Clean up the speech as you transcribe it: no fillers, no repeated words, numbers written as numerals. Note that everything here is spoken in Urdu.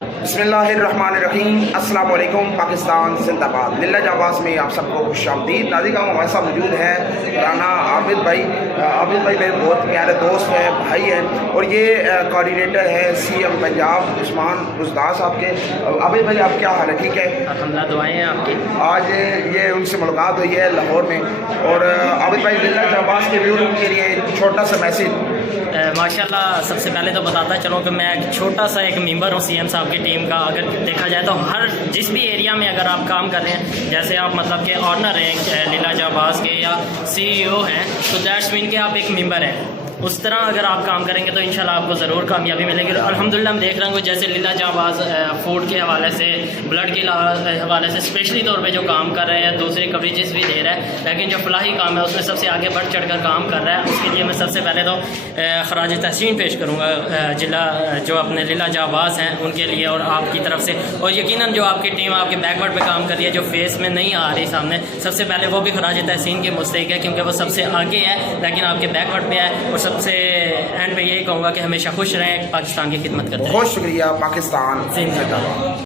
بسم اللہ الرحمن الرحیم، السلام علیکم پاکستان زندہ باد۔ للہ جانباز میں آپ سب کو خوش آمدید۔ ناظرین کا ہمارے ساتھ موجود ہے رانا عابد بھائی میرے بہت پیارے دوست ہیں، بھائی ہیں، اور یہ کوآرڈینیٹر ہے سی ایم پنجاب عثمان بزدار صاحب کے۔ عابد بھائی آپ کیا حال ہے؟ ٹھیک ہے الحمدللہ، دعائیں ہیں آپ کی۔ آج یہ ان سے ملاقات ہوئی ہے لاہور میں، اور عابد بھائی للہ جانباز کے ویوروں کے لیے چھوٹا سا میسیج۔ ماشاءاللہ، سب سے پہلے تو بتاتا چلوں کہ میں ایک چھوٹا سا ایک ممبر ہوں سی ایم صاحب کی ٹیم کا۔ اگر دیکھا جائے تو ہر جس بھی ایریا میں اگر آپ کام کر رہے ہیں، جیسے آپ مطلب کہ آنر ہیں لیلا جانباز کے یا سی ای او ہیں، تو دیٹس مین کہ آپ ایک ممبر ہیں۔ اس طرح اگر آپ کام کریں گے تو انشاءاللہ آپ کو ضرور کامیابی ملے گی۔ الحمدللہ ہم دیکھ رہے ہیں جیسے لیلا جانباز فوڈ کے حوالے سے، بلڈ کے حوالے سے اسپیشلی طور پہ جو کام کر رہے ہیں، دوسری کوریجز بھی دے رہا ہے، لیکن جو فلاحی کام ہے اس میں سب سے آگے بڑھ چڑھ کر کام کر رہا ہے۔ اس کے لیے میں سب سے پہلے تو خراج تحسین پیش کروں گا ضلع جو اپنے لیلا جانباز ہیں ان کے لیے اور آپ کی طرف سے، اور یقیناً جو آپ کی ٹیم آپ کے بیک ورڈ پہ کام کر رہی ہے، جو فیس میں نہیں آ رہی سامنے، سب سے پہلے وہ بھی خراج تحسین کے مستحق ہے، کیونکہ وہ سب سے آگے ہے لیکن آپ کے بیک ورڈ پہ ہے۔ اور سب سے اینڈ پہ یہی کہوں گا کہ ہمیشہ خوش رہیں، پاکستان کی خدمت کرتے ہیں۔ بہت شکریہ، پاکستان زندہ باد۔